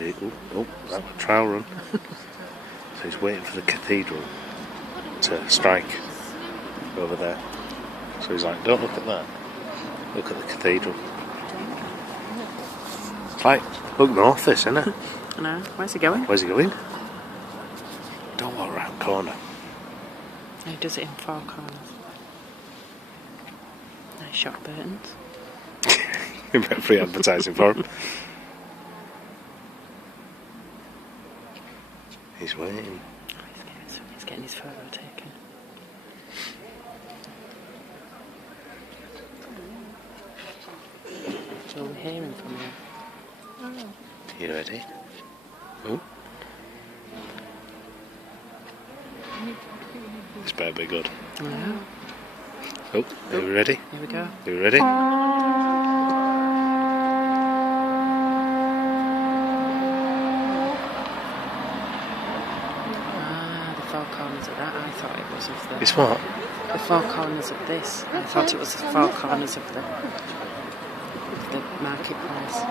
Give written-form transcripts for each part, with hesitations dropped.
ready. Oh, that was a trial run. So he's waiting for the cathedral to strike over there. So he's like, don't look at that. Look at the cathedral. It's like, look north this, isn't it? I know. Where's he going? Where's he going? Don't walk around the corner. No, he does it in 4 corners. Nice shot, Burton's. You better free advertising for him. He's waiting. He's getting his photo taken. So we're hearing from him. You ready? Oh. This better be good. Yeah. Oh, are we ready? Here we go. Are we ready? The 4 corners of that. I thought it was of the... It's what? The 4 corners of this. I thought it was the 4 corners of the marketplace.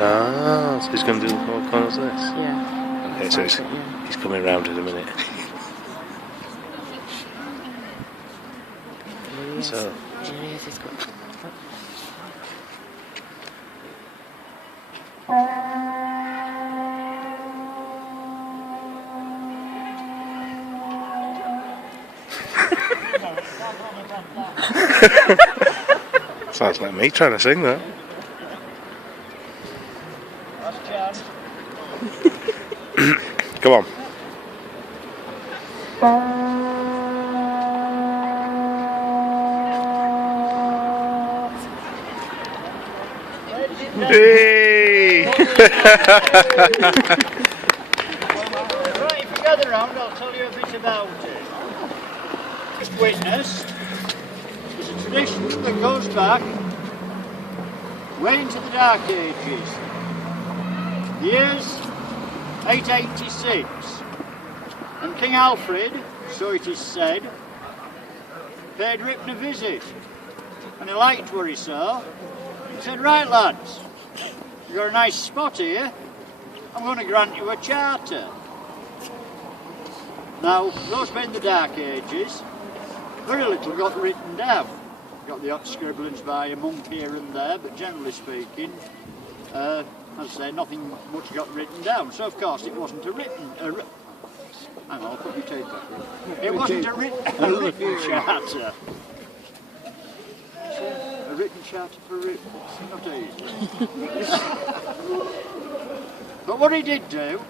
Ah, so he's going to do the 4 corners of this? Yeah. Okay, so he's coming round in a minute. So. Yes, he's good. Sounds like me trying to sing that. Come on. Hey! Right, if you gather round, I'll tell you a bit about it. Just witness, it's a tradition that goes back way into the Dark Ages. The year's 886, and King Alfred, so it is said, paid Ripon a visit, and he liked what he saw. He said, right lads, you've got a nice spot here, I'm going to grant you a charter. Now, those being the Dark Ages, very little got written down. Got the odd scribblings by a monk here and there, but generally speaking, as I say, nothing much got written down. So of course it wasn't a written... hang on, I'll put my tape back in. It wasn't a written charter. A written charter for Ripon. Not easy. But what he did do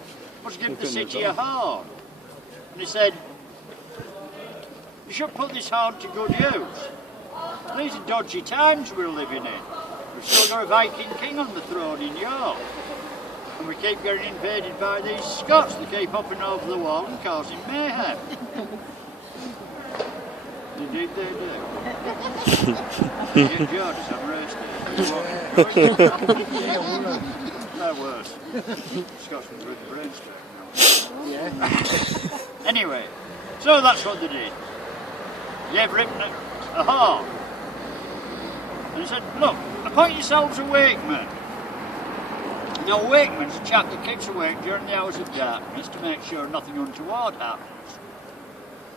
was give the city a horn. And he said, you should put this horn to good use. These are dodgy times we're living in. We've still got a Viking king on the throne in York. And we keep getting invaded by these Scots that keep hopping over the wall and causing mayhem. Indeed they do. Get Georges, I'm roasted. No worse. Scotsman's with the brain stroke. Yeah. Anyway, so that's what they did. Gave Ripon a horn. And he said, look, appoint yourselves a wakeman. Now, a wakeman's a chap that keeps awake during the hours of darkness to make sure nothing untoward happens.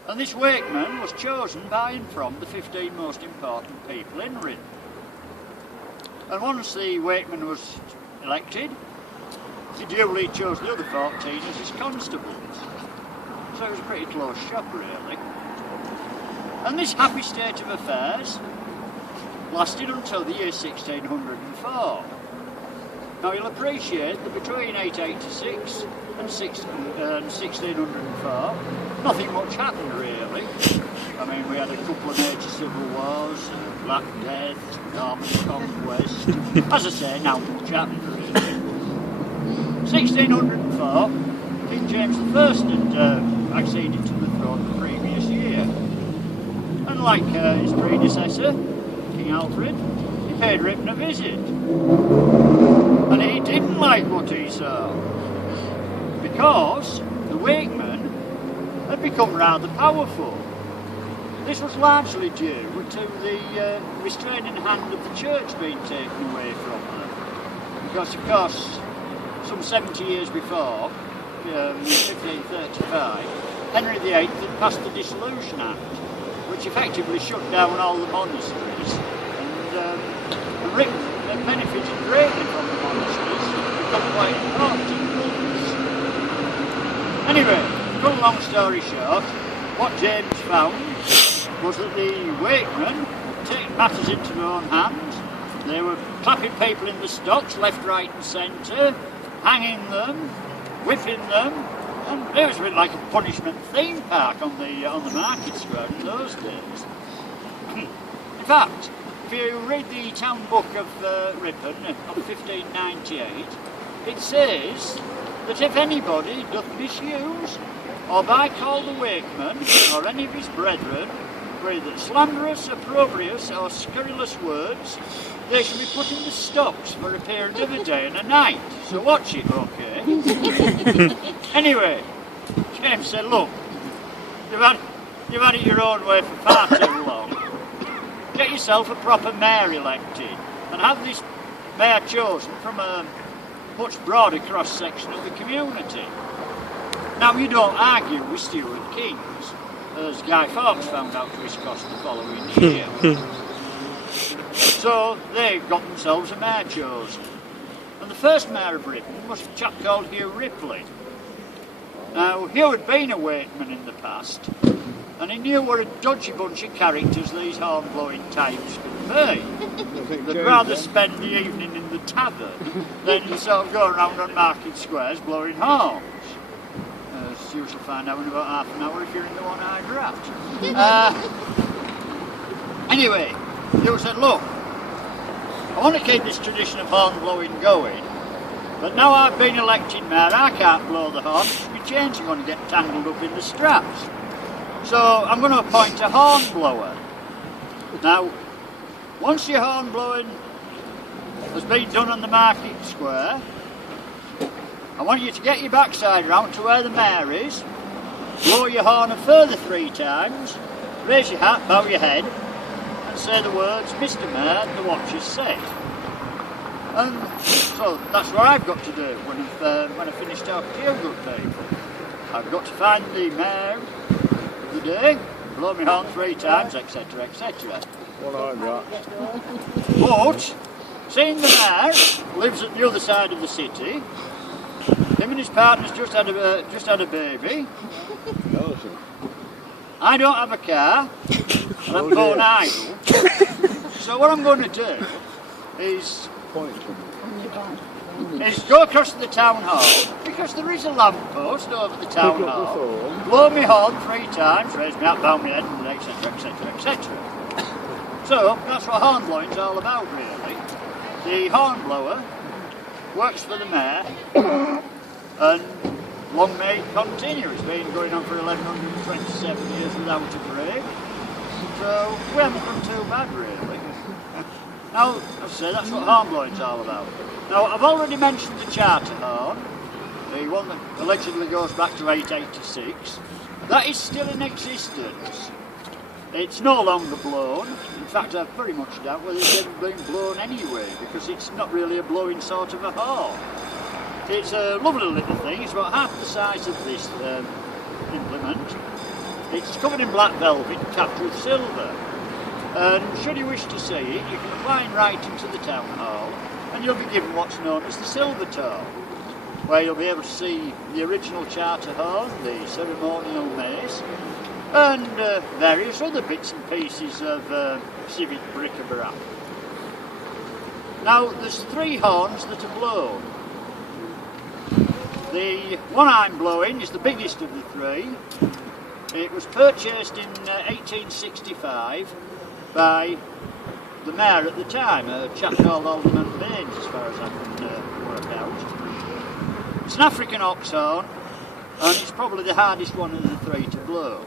And this wakeman was chosen by and from the 15 most important people in Ripon. And once the wakeman was elected, he duly chose the other 14 as his constables. So it was a pretty close shop, really. And this happy state of affairs lasted until the year 1604. Now you'll appreciate that between 886 and 1604, nothing much happened really. I mean, we had a couple of major civil wars, Black Death, Norman Conquest. As I say, not much happened really. 1604, King James I had acceded to the throne the previous year. And like his predecessor, King Alfred, he paid Ripon a visit. And he didn't like what he saw, because the wakeman had become rather powerful. This was largely due to the restraining hand of the church being taken away from them. Because of course, some 70 years before, 1535, Henry VIII had passed the Dissolution Act, which effectively shut down all the monasteries, and Ripon had benefited greatly from the monasteries, become quite important in business. Anyway, cut a long story short, what James found was that the wakemen had taken matters into their own hands. They were clapping people in the stocks, left, right and centre, hanging them, whipping them, and it was a bit like a punishment theme park on the market square in those days. In fact, if you read the town book of Ripon of 1598, it says that if anybody doth misuse or by call the wakeman or any of his brethren with slanderous, opprobrious or scurrilous words, they shall be put in the stocks for a period of a day and a night. So watch it, okay? Anyway, James said, look, you've had it your own way for far too long. Get yourself a proper mayor elected and have this mayor chosen from a much broader cross-section of the community. Now, you don't argue with Stuart Kings, as Guy Fawkes found out to his cost the following year. So they got themselves a mayor chosen. And the first mayor of Ripon was a chap called Hugh Ripley. Now, Hugh had been a wakeman in the past, and he knew what a dodgy bunch of characters these horn-blowing types could be. They'd rather spend the evening in the tavern than sort of go around on market squares blowing horns. As you shall find out in about half an hour if you're in the one-eyed rat. Anyway, Hugh said, look, I want to keep this tradition of horn blowing going, but now I've been elected mayor, I can't blow the horn because my chains are going to get tangled up in the straps. So I'm going to appoint a horn blower. Now, once your horn blowing has been done on the market square, I want you to get your backside round to where the mayor is, blow your horn a further 3 times, raise your hat, bow your head, and say the words, Mr. Mayor, the watch is set. And so that's what I've got to do when I finish talking to you good people. I've got to find the mayor of the day, blow my horn 3 times, etc, etc. One-eyed rat. But, seeing the mayor lives at the other side of the city, him and his partner's just had a baby. I don't have a car, and I'm going idle. So what I'm going to do is go across to the town hall, because there is a lamppost over the town hall, blow me horn 3 times, raise me up, bow my head, etc, etc, etc. So that's what horn blowing's all about, really. The horn blower works for the mayor, and long may it continue. It's been going on for 1127 years without a break. So we haven't done too bad, really. Now, as I say, that's what horn blowing's all about. Now, I've already mentioned the charter horn, the one that allegedly goes back to 886. That is still in existence. It's no longer blown. In fact, I very much doubt whether it's ever been blown anyway, because it's not really a blowing sort of a horn. It's a lovely little thing. It's about half the size of this implement. It's covered in black velvet, capped with silver. And should you wish to see it, you can climb right into the town hall, and you'll be given what's known as the silver tour, where you'll be able to see the original charter horn, the ceremonial mace, and various other bits and pieces of civic bric-a-brac. Now, there's 3 horns that are blown. The one I'm blowing is the biggest of the 3. It was purchased in 1865 by the mayor at the time, a chap called Alderman Baines, as far as I can work out. It's an African ox horn, and it's probably the hardest one of the 3 to blow.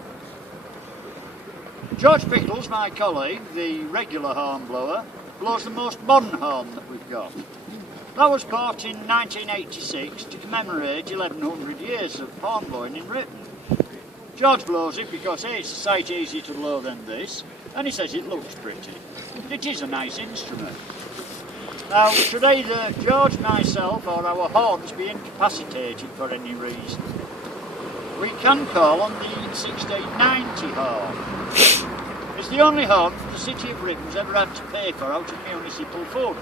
George Pickles, my colleague, the regular horn blower, blows the most modern horn that we've got. That was bought in 1986 to commemorate 1100 years of horn blowing in Ripon. George blows it because A, it's a sight easier to blow than this, and he says it looks pretty. It is a nice instrument. Now, should either George, myself, or our horns be incapacitated for any reason, we can call on the 1690 horn. It's the only horn the city of Ripon's ever had to pay for out of municipal funds.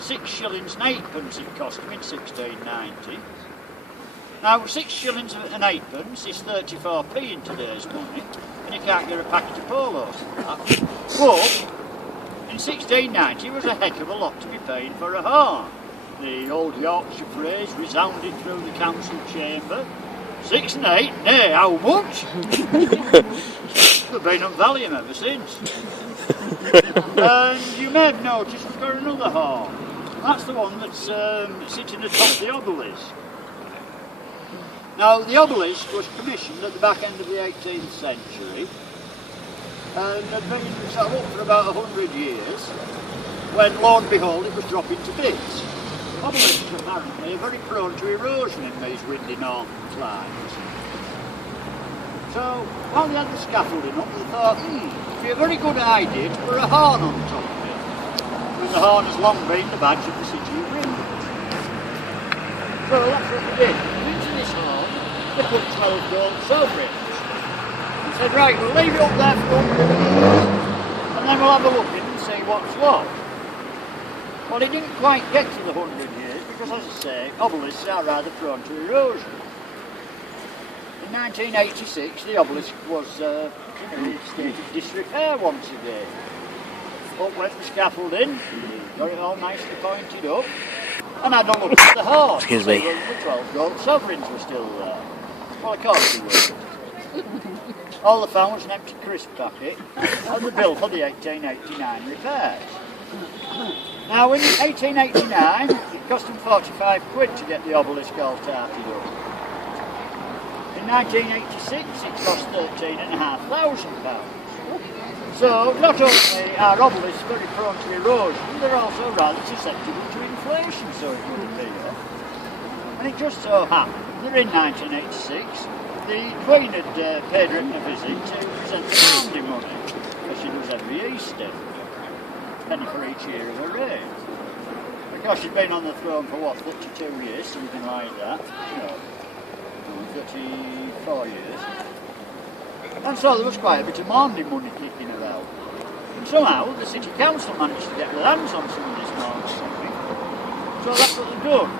6 shillings and 8pence it cost him in 1690. Now, 6 shillings and 8pence is 34p in today's money, and you can't get a packet of polos for that. But in 1690 it was a heck of a lot to be paying for a horn. The old Yorkshire phrase resounded through the council chamber. 6 and 8, nay, how much? We've been on Valium ever since. And you may have noticed we've got another horn. That's the one that's sitting atop the obelisk. Now, the obelisk was commissioned at the back end of the 18th century and had been sort of up for about 100 years when, lo and behold, it was dropping to bits. Obelisks apparently are very prone to erosion in these windy northern climes. So, while they had the scaffolding up, they thought, it'd be a very good idea to put a horn on top of it. Because the horn has long been the badge of the city of Ripon. So that's what they did. Into this horn, they put 12 gold sovereigns. And said, right, we'll leave it up there for 100 years, and then we'll have a look in and see what's what. Well, it didn't quite get to the 100 years, because as I say, obelisks are rather prone to erosion. In 1986, the obelisk was in a state of disrepair once again. Up went the scaffolding, got it all nicely pointed up, and had a look at the horn. Excuse me. The 12 gold sovereigns were still there. Well, of course they were. All they found was an empty crisp packet and the bill for the 1889 repairs. Now, in 1889, it cost them 45 quid to get the obelisk all tarted up. In 1986, it cost £13,500. So, not only are obelisks very prone to erosion, they're also rather susceptible to inflation, so it would appear. And it just so happened that in 1986, the Queen had paid Ripon a visit to present the Maundy money, as she does every Easter. Penny for each year of her reign. Of course, she'd been on the throne for what, 32 years, something like that. No, 34 years. And so there was quite a bit of Maundy money kicking about. And somehow the City Council managed to get their hands on some of this Maundy money. So that's what they've done.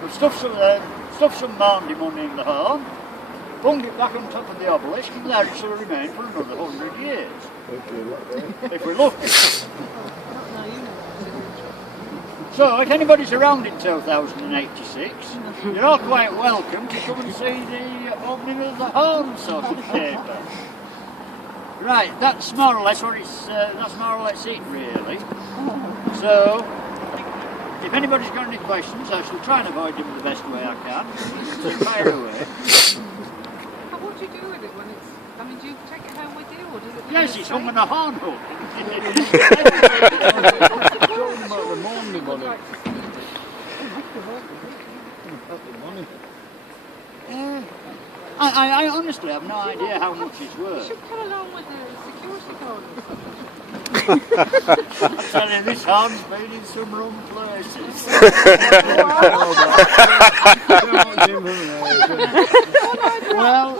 They've stuffed some Maundy money in the horn, bung it back on top of the obelisk, and there it shall remain for another 100 years. If we're lucky. So, if anybody's around in 2086, you're all quite welcome to come and see the opening of the horn sort of paper. Right, that's more or less what it's. That's more or less it, really. So, if anybody's got any questions, I shall try and avoid them the best way I can. Fire away. What do you do with it when it's... I mean, do you take it home with you, or does it... Yes, it's hung on a horn hook. Talking about the Maundy money. I honestly have no idea how much it's You worth. should put along with the security code or something. I tell you, this horn's been in some wrong places. Well,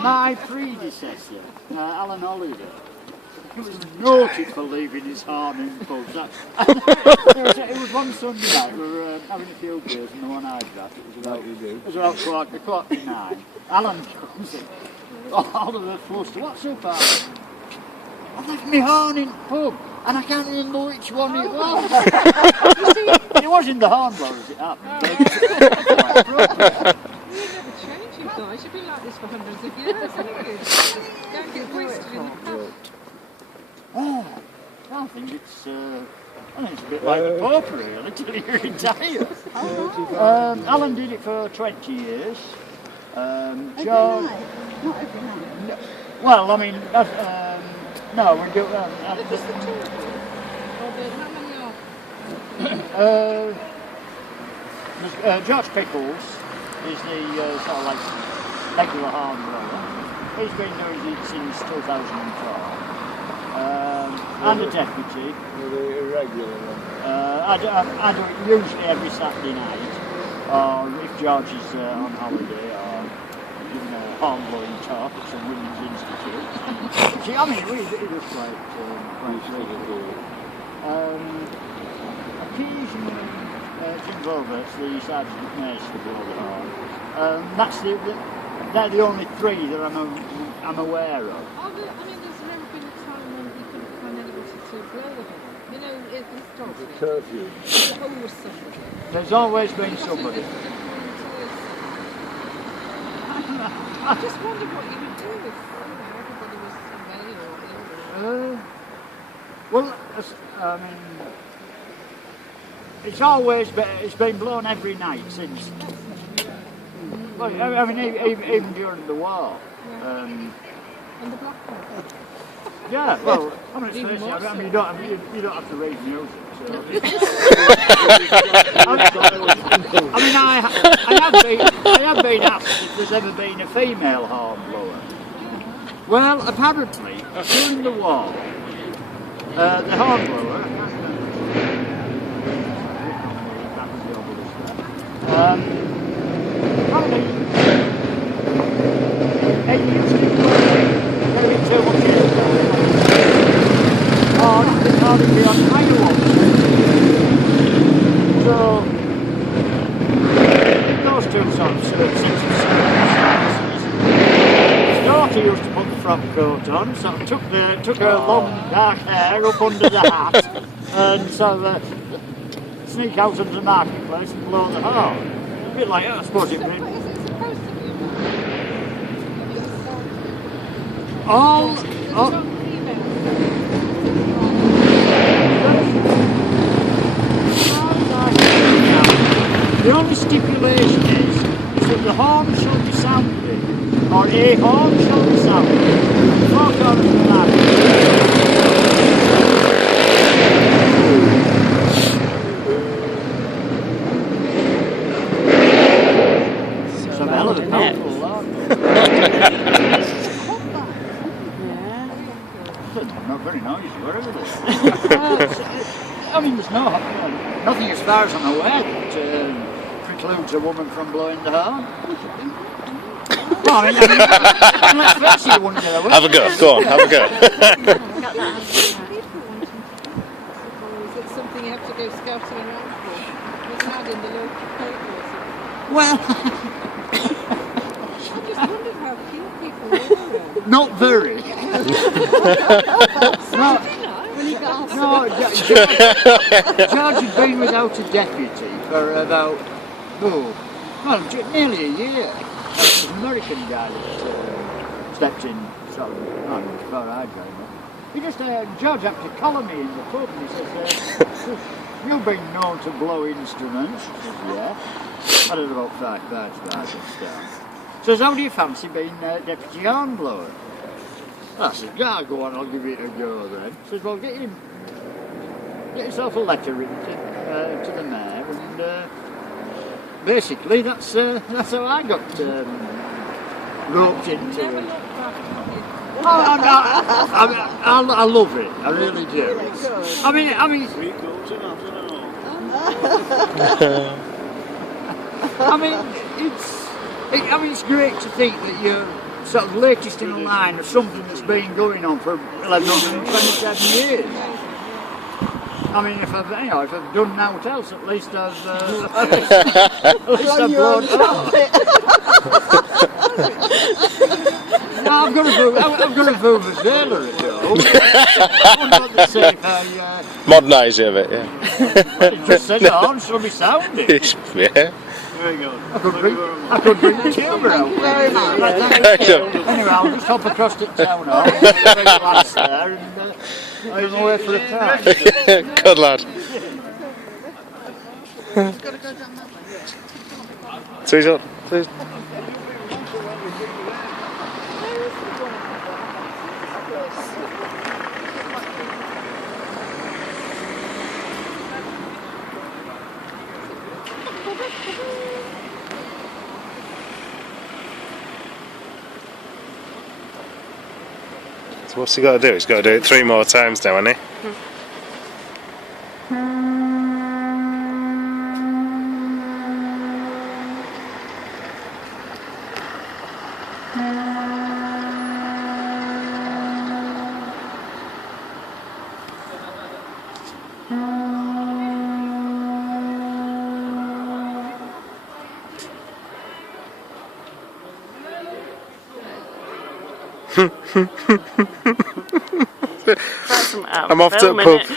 my predecessor, Alan Oliver, he was noted for leaving his horn in pubs. It was one Sunday night, we were having a few beers, and the one I drank, it was about quarter to 9. Alan comes in, Oliver flustered, what's up, Alan? I left my horn in the pub, and I can't remember which one it was. It was in the Hornblower as it happened. You never change, you guys. You've been like this for hundreds of years, haven't you? Just don't get wasted in the past. I think it's a bit like the Pope, really, till you retire. Alan did it for 20 years. George... Not every night. No, well, I mean, no, we do... Just the two of you? Or how many are? George Pickles is the sort of like regular hornblower. He's been doing it since 2004. and a deputy. Irregular one. I do it usually every Saturday night, or if George is on holiday, or giving a horn-blowing talk at some women's institute. See, I mean, it was quite regular. Occasionally, Jim Volvert's the Sergeant Mason to blow the horn. They're the only three that I'm aware of. I mean, there's never been a time when we couldn't find anybody to blow the horn. You know, it's dog. The curfew. There's always somebody. There's always been somebody. I just wondered what you would do if everybody was away or ill. Well, I mean, it's been blown every night since. Well, I mean, even during the war. And the black one. Yeah, well, I mean, it's first, I mean, you don't have to read music. So. I mean, I have been asked if there's ever been a female horn blower. Well, apparently, during the war, the horn blower. Apparently, it used to be very too much or the on higher ones. So, those two sort of suits. His daughter used to put the frock coat on, so took her long dark hair up under the hat, and sort of sneak out into the marketplace and blow the horn. A bit like, I suppose it would. But is it supposed to be a man? All the only stipulation is that the horn shall be sounded, or a horn shall be sounded, before going to the market. Some hell of a powerful alarm. Not very noisy, whatever it is. I mean, there's nothing as far as I'm aware that precludes a woman from blowing the horn. Well, I mean, let's face it, you wouldn't get away. Have a go, go on, have a go. Is it something you have to go scouting around for? Was that in the local paper or something? Well, I just wondered how few people were. not very. No, George had been without a deputy for about, nearly a year. It was an American guy that stepped in, sort of, before I joined him. He just, George happened to collar me in the pub and he says, you've been known to blow instruments. I said, yeah. I did about 5 birds by this time. Says, how do you fancy being deputy horn blower? I said, yeah, go on, I'll give it a go then. He says, well, get yourself a letter written to the mayor, and basically that's how I got roped into it. I love it, I really do. I mean, it's great to think that you're sort of latest in the line of something that's been going on for 1127 years. I mean, if I've done naught else, at least I've blown it out. No, I've got a vuvuzela at home. Modernise it a bit, yeah. It just says on, shall be sounding. Yeah. Very good. I could bring the tuba out. Very much. Anyway, I'll just hop across to town hall, bring the lads there, and I'm away for a car. Good lad. Please up, please. So what's he got to do? He's got to do it 3 more times now, hasn't he? Try some out. I'm off to the Filming pub. it.